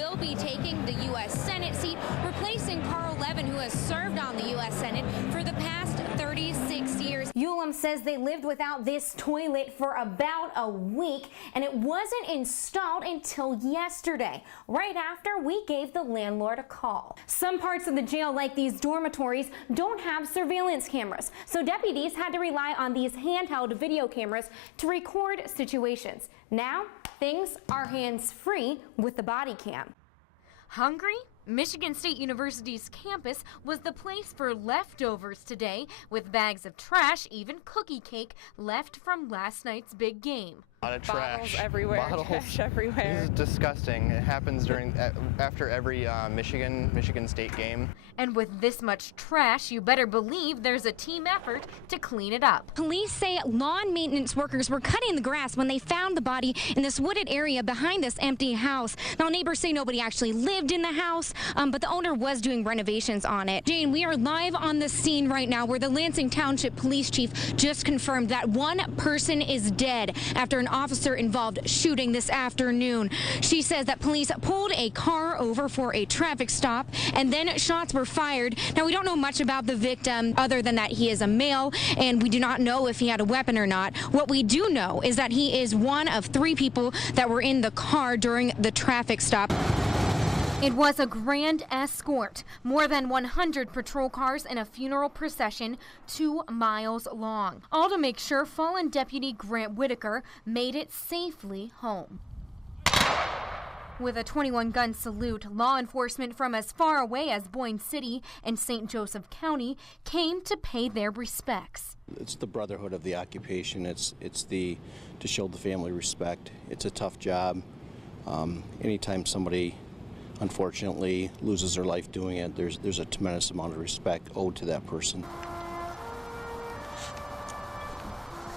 will be taking the U.S. Senate seat, replacing Carl Levin, who has served on the U.S. Senate for the past 36 years. ULM says they lived without this toilet for about a week, and it wasn't installed until yesterday, right after we gave the landlord a call. Some parts of the jail, like these dormitories, don't have surveillance cameras, so deputies had to rely on these handheld video cameras to record situations. Now, things are hands-free with the body cam. Hungry? Michigan State University's campus was the place for leftovers today, with bags of trash, even cookie cake, left from last night's big game. A lot of trash. Bottles everywhere, trash everywhere. This is disgusting. It happens after every Michigan State game. And with this much trash, you better believe there's a team effort to clean it up. Police say lawn maintenance workers were cutting the grass when they found the body in this wooded area behind this empty house. Now, neighbors say nobody actually lived in the house, but the owner was doing renovations on it. Jane, we are live on the scene right now where the Lansing Township Police Chief just confirmed that one person is dead after an officer involved shooting this afternoon. She says that police pulled a car over for a traffic stop and then shots were fired. Now, we don't know much about the victim other than that he is a male, and we do not know if he had a weapon or not. What we do know is that he is one of 3 people that were in the car during the traffic stop. It was a grand escort, more than 100 patrol cars and a funeral procession 2 miles long, all to make sure fallen Deputy Grant Whitaker made it safely home. With a 21-gun salute, law enforcement from as far away as Boyne City and St. Joseph County came to pay their respects. It's the brotherhood of the occupation. It's to show the family respect. It's a tough job. Anytime somebody unfortunately loses their life doing it, there's a tremendous amount of respect owed to that person.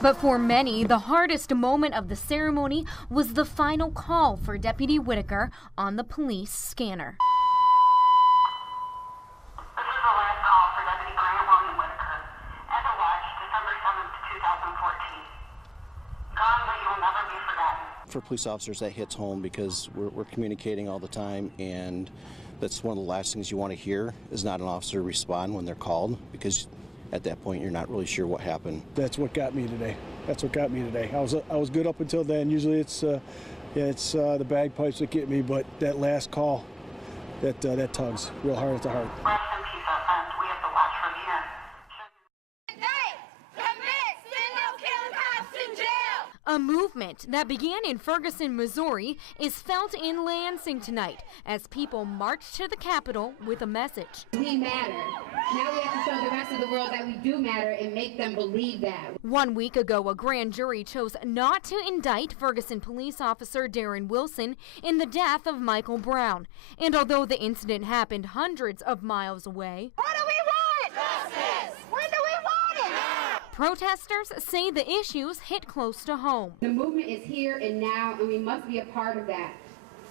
But for many, the hardest moment of the ceremony was the final call for Deputy Whitaker on the police scanner. This is the last call for Deputy Grant William Whitaker. End of watch, December 7th, 2014. Gone, but you will never be forgotten. For police officers, that hits home because we're communicating all the time, and that's one of the last things you want to hear is not an officer respond when they're called, because at that point you're not really sure what happened. That's what got me today. I was good up until then. Usually it's the bagpipes that get me, but that last call, that tugs real hard at the heart. Rest in peace, our friends. We have to watch from here. A movement that began in Ferguson, Missouri, is felt in Lansing tonight as people march to the Capitol with a message. We matter. Now we have to show the rest of the world that we do matter and make them believe that. 1 week ago, a grand jury chose not to indict Ferguson police officer Darren Wilson in the death of Michael Brown. And although the incident happened hundreds of miles away, What do we want? Justice! When do we want it? protesters say the issues hit close to home. The movement is here and now, and we must be a part of that.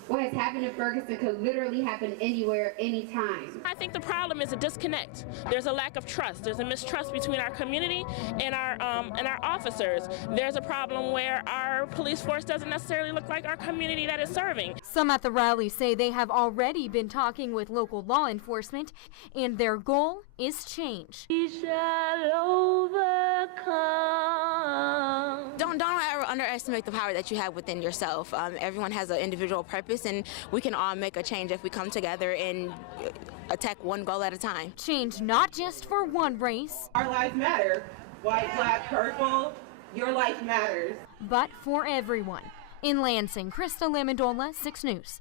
What has happened in Ferguson could literally happen anywhere, anytime. I think the problem is a disconnect. There's a lack of trust. There's a mistrust between our community and our officers. There's a problem where our police force doesn't necessarily look like our community that is serving. Some at the rally say they have already been talking with local law enforcement, and their goal is change. We shall overcome. Don't ever underestimate the power that you have within yourself. Everyone has an individual purpose, and we can all make a change if we come together and attack one goal at a time. Change not just for one race. Our lives matter. White, black, purple, your life matters. But for everyone. In Lansing, Christa Lamendola, 6 News.